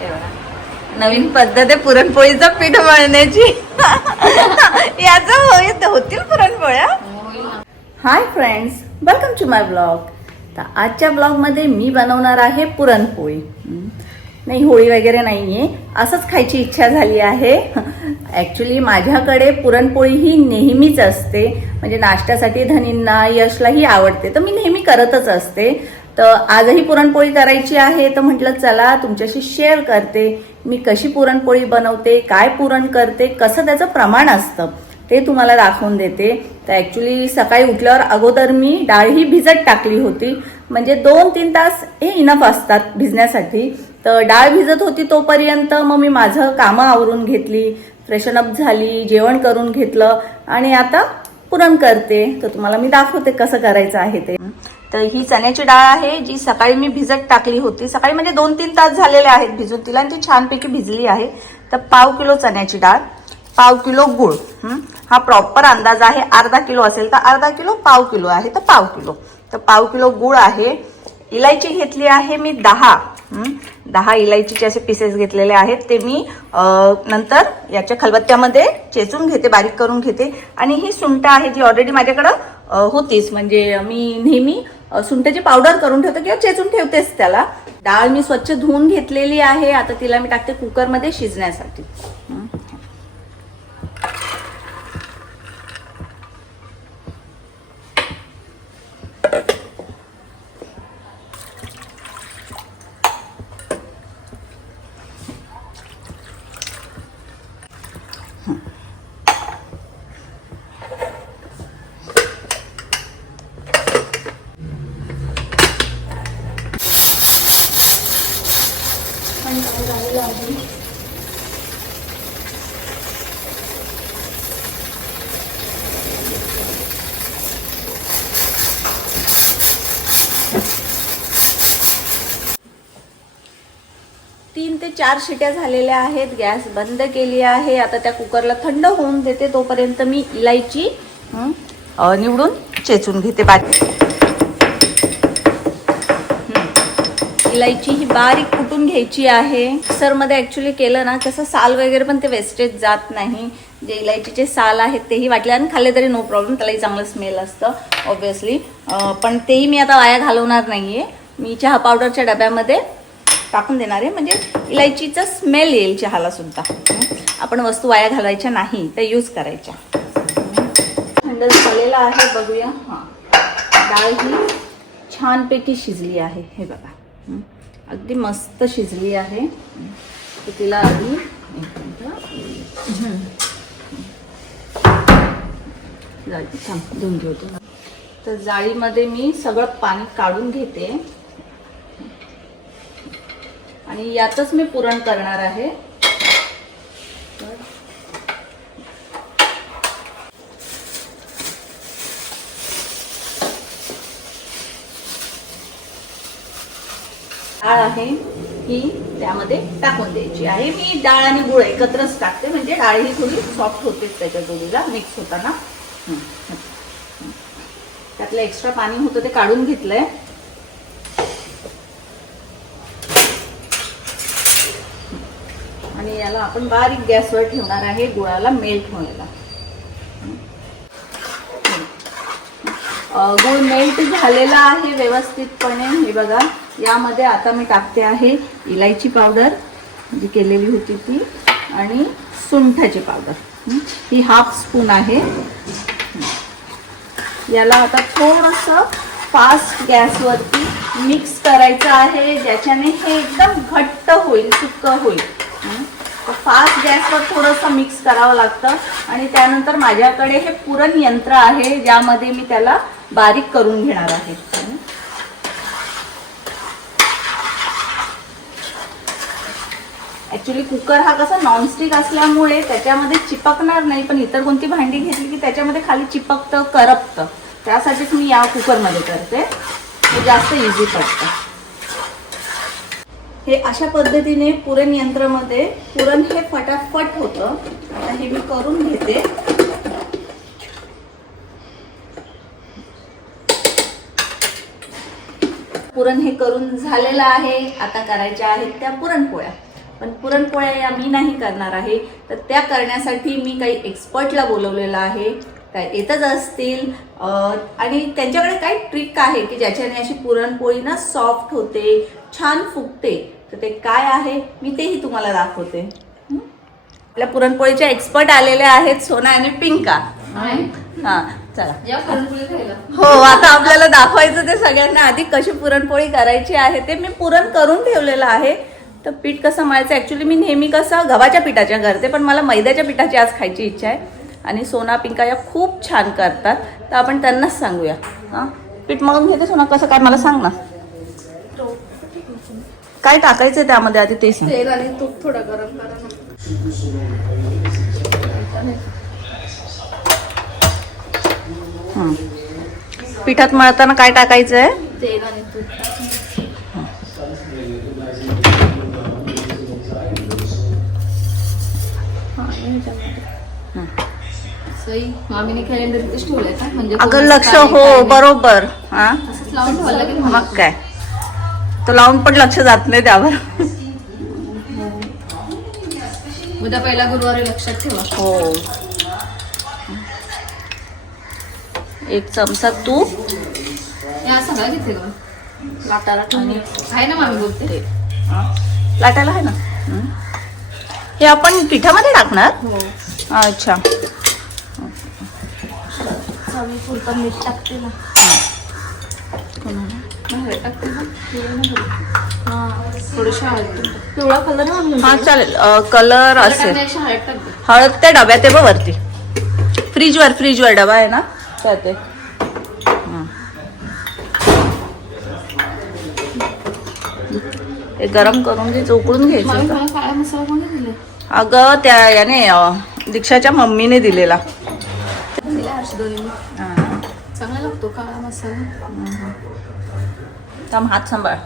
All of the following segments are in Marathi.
नवीन पद्धत आहे पुरणपोळीचं पीठ मळण्याची. याचा होतील पुरणपोळ्या. Hi friends, welcome to my blog. तर आजच्या ब्लॉगमध्ये मी बनवणार आहे पुरणपोळी. नाही, होळी वगैरे नाही आहे, असंच खायची इच्छा झाली आहे. ॲक्च्युली माझ्याकडे पुरणपोळी ही नेहमीच असते, म्हणजे नाश्त्यासाठी धनींना यशलाही आवडते, तर मी नेहमी करतच असते. तर आजही पुरणपोळी करायची आहे, तर म्हटलं चला तुमच्याशी शेअर करते मी कशी पुरणपोळी बनवते, काय पुरण करते, कसं त्याचं प्रमाण असतं ते तुम्हाला दाखवून देते. तर ॲक्च्युली सकाळी उठल्यावर अगोदर मी डाळही भिजत टाकली होती, म्हणजे 2-3 तास हे इनफ असतात भिजण्यासाठी. तर डाळ भिजत होती तोपर्यंत मग मी माझं कामं आवरून घेतली, फ्रेशनअप झाली, जेवण करून घेतलं आणि आता पुरण करते. तर तुम्हाला मी दाखवते कसं करायचं आहे ते. तर ही चण्याची डाळ आहे जी सकाळी मी भिजत टाकली होती. सकाळी म्हणजे 2-3 तास झालेले आहेत भिजून तिला, आणि ती छानपैकी भिजली आहे. तर 1/2 किलो चण्याची डाळ, 1/2 किलो गूळ, हा प्रॉपर अंदाज आहे. अर्धा किलो असेल तर अर्धा किलो, 1/2 किलो आहे तर 1/2 किलो. तर 1/2 किलो गूळ आहे. इलायची घेतली आहे मी 10 इलायचीचे असे पीसेस घेतलेले आहेत. ते मी नंतर याच्या खलबत्त्यामध्ये चेचून घेते, बारीक करून घेते. आणि ही सुंठ आहे जी ऑलरेडी माझ्याकडं होतीच, म्हणजे मी नेहमी सुंठची पावडर करून ठेवते किंवा चेचून ठेवतेच त्याला. डाळ मी स्वच्छ धुवून घेतलेली आहे. आता तिला मी टाकते कुकरमध्ये शिजण्यासाठी. तीन ते 4 शिट्या झालेल्या आहेत. गॅस बंद केली आहे. आता त्या कुकरला थंड होऊन देते. तोपर्यंत मी इलायची निवडून चेचून घेते. इलायची ही बारीक कुटून घ्यायची आहे. मिक्सरमध्ये ॲक्च्युली केलं ना कसं साल वगैरे पण ते वेस्टेज जात नाही. जे इलायचीचे साल आहेत तेही वाटले आणि खाल्ले तरी नो प्रॉब्लेम, त्यालाही चांगलं स्मेल असतं ऑब्व्हियसली. पण तेही मी आता वाया घालवणार नाहीये. मी चहा पावडरच्या डब्यामध्ये टाकून देणार आहे, म्हणजे इलायचीचा स्मेल येईल चहाला सुद्धा. आपण वस्तू वाया घालवायच्या नाही, त्या यूज करायच्या. थंड झालेला आहे, बघूया. डाळ ही छानपैकी शिजली आहे. हे बघा, अगदी मस्त शिजली आहे. तर तिला आधी धुवून घेतो. तर जाळीमध्ये मी सगळं पाणी काढून घेते आणि यातच मी पुरण करणार आहे. डाळ आहे ही त्यामध्ये टाकून द्यायची आहे. मी डाळ आणि गुळ एकत्रच टाकते, म्हणजे डाळ ही थोडी सॉफ्ट होतेच त्याच्या जोडीला मिक्स होताना. त्यातलं एक्स्ट्रा पाणी होतं ते काढून घेतलंय. आणि याला आपण बारीक गॅसवर ठेवणार आहे गुळाला मेल्ट व्हायला. गुळ मेल्ट झालेला आहे व्यवस्थितपणे. हे बघा, यामध्ये आता मी टाकते आहे इलायची पावडर जी केलेली होती ती, आणि सुंठाची पावडर ही 1/2 स्पून आहे. याला आता थोडंसं फास्ट गॅसवरती मिक्स करायचं आहे, ज्याच्याने हे एकदम घट्ट होईल, सुक्क होईल. फास्ट गॅसवर थोडंसं मिक्स करावं लागतं. आणि त्यानंतर माझ्याकडे हे पुरण यंत्र आहे, ज्यामध्ये मी त्याला बारीक करून घेणार आहे. ॲक्च्युली कुकर हा कसा नॉनस्टिक असल्यामुळे त्याच्यामध्ये चिपकणार नाही, पण इतर कोणती भांडी घेतली की त्याच्यामध्ये खाली चिपकतं, करपतं. त्यासाठीच मी या कुकरमध्ये करते, हे जास्त इझी पडतं. हे अशा पद्धतीने पुरण यंत्रामध्ये पुरण हे फटाफट होतं. आता हे मी करून घेते. पुरण हे करून झालेलं आहे. आता करायच्या आहेत त्या पुरणपोळ्या. पण पुरणपोळ्या या मी नाही करणार आहे, तर त्या करण्यासाठी मी काही एक्सपर्टला बोलवलेलं आहे. काय येतच असतील आणि त्यांच्याकडे काही ट्रिक आहे की ज्याच्याने अशी पुरणपोळी ना सॉफ्ट होते, छान फुगते. तर ते काय आहे मी तेही तुम्हाला दाखवते. आपल्या पुरणपोळीच्या एक्सपर्ट आलेले आहेत सोना आणि पिंका. हा चला हो, आता आपल्याला दाखवायचं ते सगळ्यांना आधी कशी पुरणपोळी करायची आहे. ते मी पुरण करून ठेवलेलं आहे. तर पीठ कसं मळायचं, ऍक्च्युली मी नेहमी कसं गव्हाच्या पिठाच्या करते, पण मला मैद्याच्या पिठाची आज खायची इच्छा आहे. आणि सोना पिंका या खूप छान करतात, तर आपण त्यांनाच सांगूया. हां पीठ मळून घेते सोना, कसं काय मला सांग ना. काय टाकायचं त्यामध्ये आधी ते सांग. तेल आणि तूप थोडं गरम करा ना. पिठात मळताना काय टाकायचं आहे? तेल आणि तूप. सई मामीने कॅलेंडर तिथेच ठेवलंय का? म्हणजे अगं लक्ष हो बरोबर. हा असंच लावून ठेवलं की मग काय, तो लावून पण लक्ष जात नाही त्यावर. उद्या पहिला गुरुवारी लक्षात ठेवा. हो, एक चमचा तूप. या सगळं घेते का लाटाला आहे ना मामी बोलते. लाटायला आहे ना. हे आपण पिठामध्ये टाकणार. हो अच्छा, पुरता मीठ टाकते ना. टाकते ना थोडीशी हळद. पिवळा कलर हा चालेल. कलर असेल. हळद टाकते. हळद त्या डब्यात आहे बघ वरती, फ्रीजवर डबा आहे ना त्यात आहे. हे गरम करून घे, उकळून घ्यायचं. काळा मसाला कोणी दिले? अगं त्या याने दीक्षाच्या मम्मीने दिलेला. चांगला लागतो काळा मसाला. थांब, हात सांभाळ.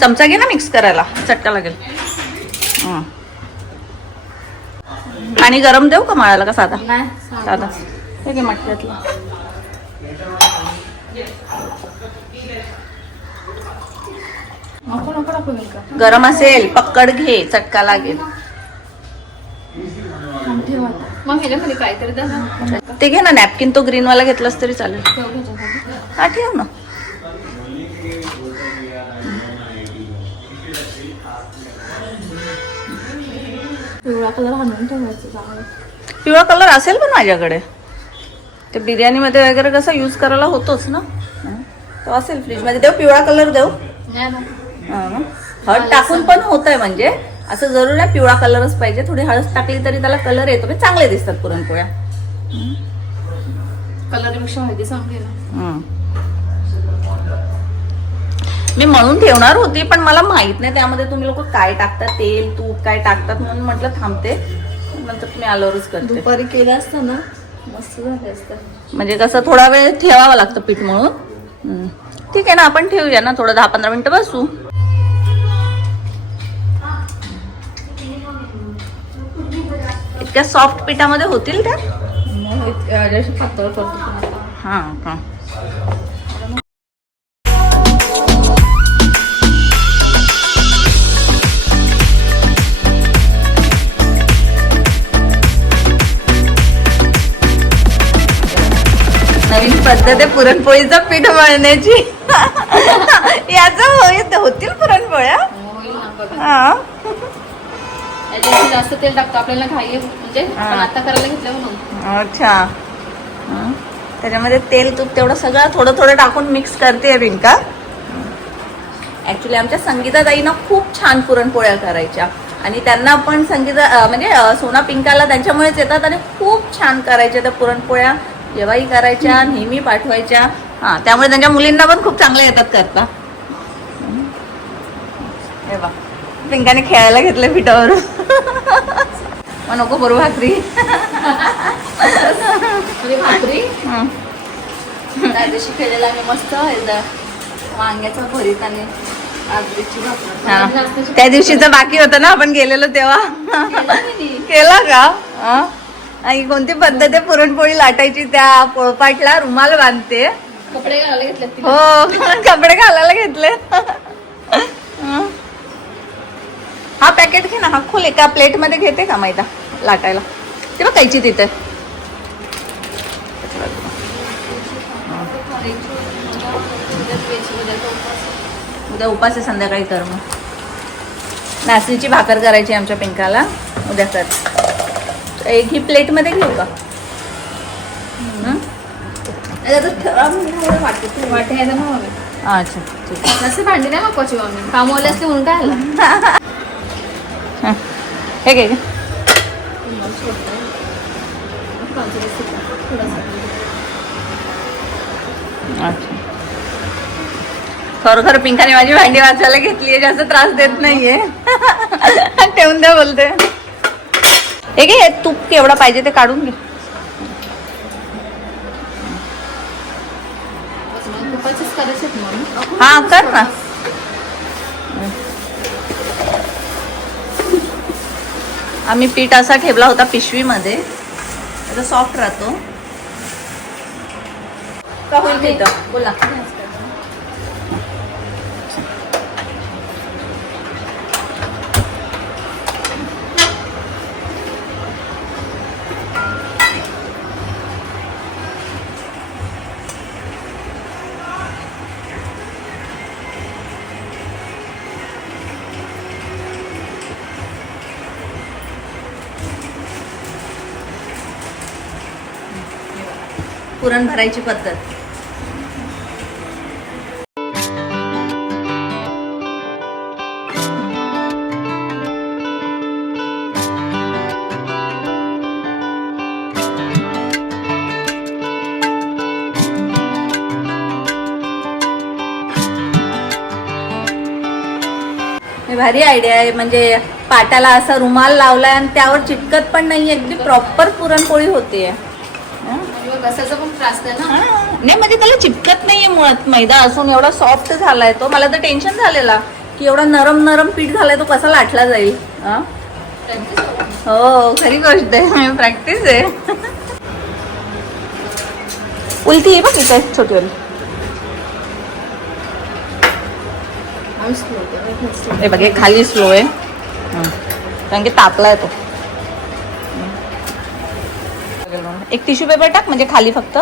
चमचा घे ना मिक्स करायला, चटका लागेल. पाणी गरम देऊ का मळायला का साधा? नाही साधा. हे घे मटक्यातला. गरम असेल पक्कड घे, चटका लागेल. मग ह्याच्यामध्ये काहीतरी द्या ना. ते घे ना नॅपकिन, तो ग्रीन वाला घेतलास तरी चालेल. हा ठेव ना. पिवळा कलर हाणून ठेवायचा. पिवळा कलर असेल पण माझ्याकडे. ते बिर्याणीमध्ये वगैरे कसं यूज करायला होतोच ना, तो असेल फ्रीजमध्ये. देऊ पिवळा कलर देऊ? हळद टाकून पण होत आहे, म्हणजे असं जरूर आहे पिवळा कलरच पाहिजे. थोडी हळद टाकली तरी त्याला कलर येतो, म्हणजे चांगले दिसतात पुरणपोळ्या. कलरपेक्षा हळदी चांगली ना. मी म्हणून ठेवणार होती, पण मला माहित नाही त्यामध्ये तुम्ही लोक काय टाकतात, तेल तूप काय टाकतात, म्हणून म्हटलं थांबते, नंतर तुम्ही आल्यावरच करते. दुपारी केलं असतं ना मस्त झालं असतं. म्हणजे कसं थोडा वेळ ठेवावं लागतं पीठ म्हणून. ठीक आहे ना, आपण ठेवूया ना, थोडं 10-15 मिनिटं बसू. इतक्या सॉफ्ट पिठामध्ये होतील त्या? पातळ करतो. हा हा. नवीन पद्धत आहे पुरणपोळीचं पीठ मळण्याची. याचं होतील पुरणपोळ्या. हा, जास्त तेल टाकतो आपल्याला घाई, म्हणजे पण आता करायला घेतलं म्हणून. अच्छा, त्याच्यामध्ये तेल तूप तेवढं सगळं थोडं थोडं टाकून मिक्स करते रिंका. ऍक्च्युली आमच्या संगीताताईंना खूप छान पुरणपोळ्या करायच्या, आणि त्यांना पण संगीता म्हणजे सोना पिंकाला त्यांच्यामुळेच येतात, आणि खूप छान करायच्या त्या पुरणपोळ्या. जेव्हाही करायच्या नेहमी पाठवायच्या. हा, त्यामुळे त्यांच्या मुलींना पण खूप चांगले येतात करता. हे बा, पिंकाने खेळायला घेतलं पिठावर. मग नको बरोबर भाकरी. भाकरी त्या दिवशी केलेला आम्ही मस्त वांग्याचा भरीत आणि बाजरीची भाकरी. त्या दिवशीचं बाकी होतं ना, आपण गेलेलो तेव्हा. केला का? आणि कोणती पद्धत आहे पुरणपोळी लाटायची? त्या पोळपाटला रुमाल बांधते. कपडे घालायला घेतले हो कपडे घालायला घेतले. हा पॅकेट घे ना, हा खोल. एका प्लेट मध्ये घेते का मैदा लाटायला? ते बघ कैची तिथे. उद्या उपास आहे, संध्याकाळी कर. मग नाचणीची भाकर करायची आमच्या पिंकाला, उद्या कर. एक ही प्लेट मध्ये घेऊ का? वाटे आहे ना मग अच्छा ठीक आहे. तसे भांडी नाही मग मम्मी कामवाले असले म्हणून काय आला. हे घे. अच्छा, खरोखर पिंकाने माझी भांडी वाचायला घेतलीये, जास्त त्रास देत नाहीये. ठेवून द्या बोलते. हे घे, तूप केवढा पाहिजे ते काढून घे. तुपाचीच करायचे मग. हा कर ना. आम्ही पीठ असा ठेवला होता पिशवीमध्ये, आता सॉफ्ट राहतो. का होईल तिथं? बोला. पुरण भरायची पद्धत. भारी आयडिया आहे. म्हणजे पाटाला असा रुमाल लावलाय आणि त्यावर चिटकत पण नाही, अगदी प्रॉपर पुरणपोळी होतीये. बसायचा पण त्रास नाही ना. नाही म्हणजे त्याला चिपकत नाहीये मुळात. मैदा असून एवढा सॉफ्ट झालाय तो. मला तर टेन्शन झालेला की एवढा नरम नरम पीठ झालाय, तो कसा लाटला जाईल. हो खरी गोष्ट आहे, प्रॅक्टिस आहे. उलटी आहे बघ इथे छोटी वाली. हे बघ, हे खाली स्लो आहे कारण की तापलाय तो. एक टिश्यू पेपर टाक, म्हणजे खाली फक्त.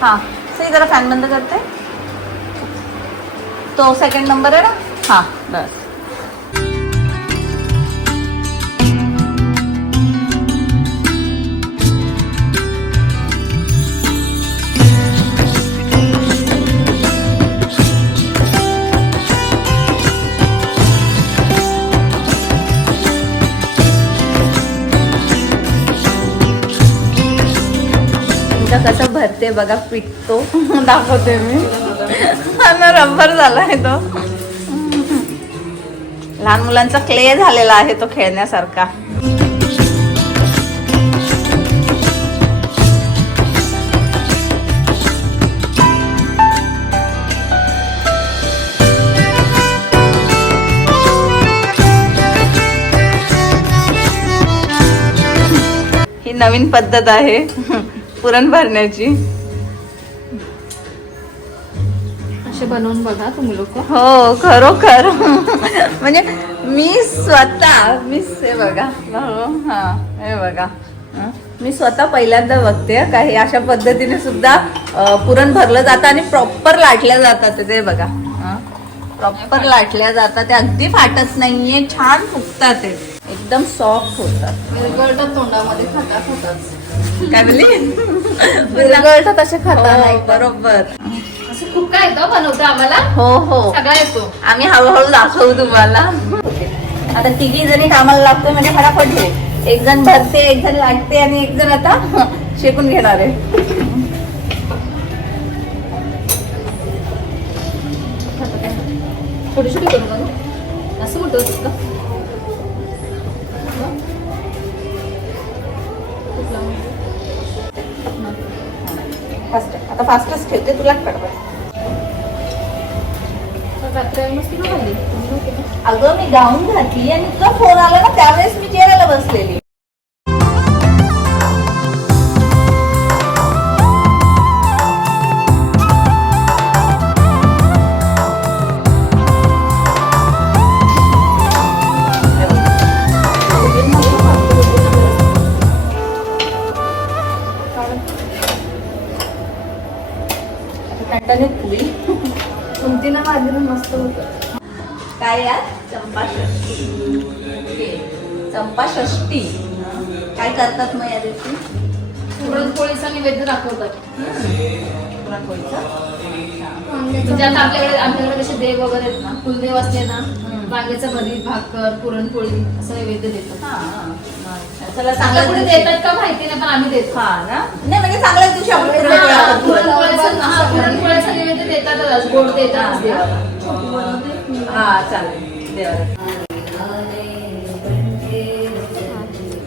हा सही, जरा फॅन बंद करते. तो सेकंड नंबर आहे ना. हा बस. कसं भरते बघा पीठ, तो दाखवते मी. रबर झालाय तो. लहान मुलांचा क्ले झालेला आहे तो खेळण्यासारखा. ही नवीन पद्धत आहे पुरण भरण्याची. असे बनवून बघा तुम्ही लोक. हो खरोखर. म्हणजे मी स्वतः हे बघा. हा हे बघा, मी स्वतः पहिल्यांदा बघते का हे अशा पद्धतीने सुद्धा पुरण भरलं जातं आणि प्रॉपर लाटल्या जातात. ते बघा, प्रॉपर लाटल्या जातात. ते अगदी फाटत नाहीये, छान फुगतात, ते एकदम सॉफ्ट होतात. विरघळतात तोंडामध्ये, खाता खातात. काय बोलली? विरघळतात असे खाता. बरोबर. असं खूप काय येतं बनवतं आम्हाला. हो हो, सगळा येतो. आम्ही हळूहळू दाखवू तुम्हाला. आता तिघी जणी कामाला लागतोय म्हणजे फटाफट होईल. एक जण भरते, एक जण लाटते आणि एक जण आता शेकून घेणार आहे. छोटी छोटी करू का? असं मोठं होतं का? फास्ट. आता फास्टच ठेवते, तुला पटपट. रात्री मस्त खाल्ली. अगं मी गाऊन घातली आणि तुझा फोन आला ना त्यावेळेस मी जेवायला बसलेली. पुरी तुमची ना माझी मस्त होतं. काय यार चंपाषष्ठी. चंपाषष्ठी काय करतात मग या दिवशी? पुरणपोळीचा नैवेद्य दाखवतात. पुरणपोळीचा म्हणजे आता आमच्याकडे कसे देव वगैरे आहेत ना, कुलदेव असते ना, वांग्याचं भरीत, भाकर, पुरणपोळी असं नैवेद्य देतात. चला आता चांगल्या कुठे दिवशी. देतात का माहिती नाही, पण आम्ही देतो. हा ना, नाही म्हणजे चांगल्याच दिवशी आपण पुरणपोळ्या करतो. पुरणपोळ्याचं नैवेद्य देतातच, गोड देतात देवाला. हा चालेल देवाला.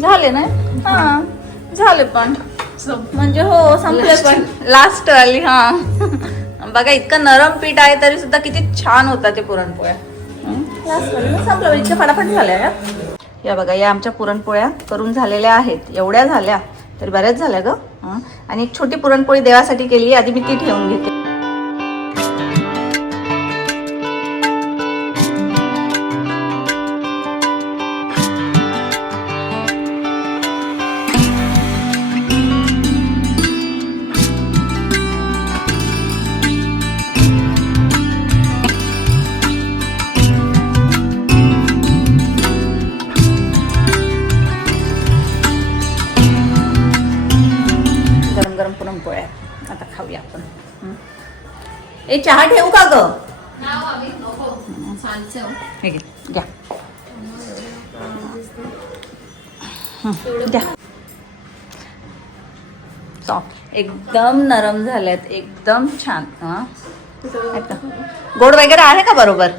झाले ना. हा झाले पण म्हणजे हो संपले पण लास्ट आली. हा बघा इतकं नरम पीठ आहे तरी सुद्धा किती छान होता ते पुरणपोळ्या. लास्ट वाली संपलं इतक्या फटाफट झाल्या या. या बघा या आमच्या पुरणपोळ्या करून झालेल्या आहेत. एवढ्या झाल्या तरी बऱ्याच झाल्या ग. आणि एक छोटी पुरणपोळी देवासाठी केली, आधी मी ती ठेवून घेते. गरम गरम पुरणपोळ्या आता खाऊया आपण. ए चहा ठेवू का ग? हे घे, घ्या. घ्या. सॉफ्ट एकदम नरम झाल्यात, एकदम छान. आता गोड वगैरे आहे का बरोबर?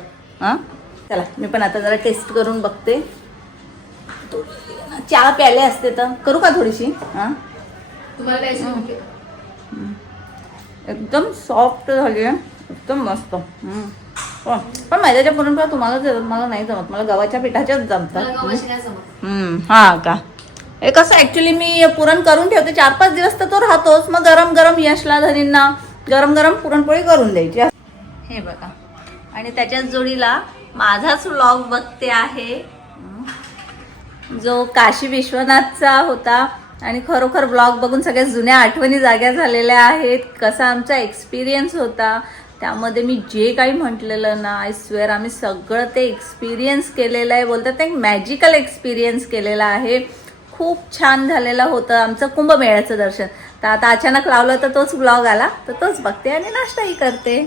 चला मी पण आता जरा टेस्ट करून बघते. चहा प्याले असते तर करू का थोडीशी? तुम्हाला एकदम सॉफ्ट झाली आहे, एकदम मस्त. पण मैद्याच्या पुरणपोळ्या तुम्हाला जमत, मला नाही जमत. मला गव्हाच्या पिठाच्याच जमतात. हा का? हे कसं ऍक्च्युली मी पुरण करून ठेवते 4-5 दिवस तर तो राहतोच. मग गरम गरम यशला धनींना गरम गरम पुरणपोळी करून द्यायची. हे बघा आणि त्याच्याच जोडीला माझाच व्लॉग बघते आहे जो काशी विश्वनाथचा होता. आणि खरोखर ब्लॉग बघून सगळ्या जुन्या आठवणी जाग्या झालेल्या आहेत. कसा आमचा एक्सपिरियन्स होता त्यामध्ये मी जे काही म्हटलेलं ना, आय स्वेअर आम्ही सगळं ते एक्सपिरियन्स केलेलं आहे. बोलतात एक मॅजिकल एक्सपिरियन्स केलेला आहे. खूप छान झालेलं होतं आमचं कुंभमेळ्याचं दर्शन. तर आता अचानक लावलं तर तोच ब्लॉग आला, तर तोच बघते आणि नाश्ताही करते.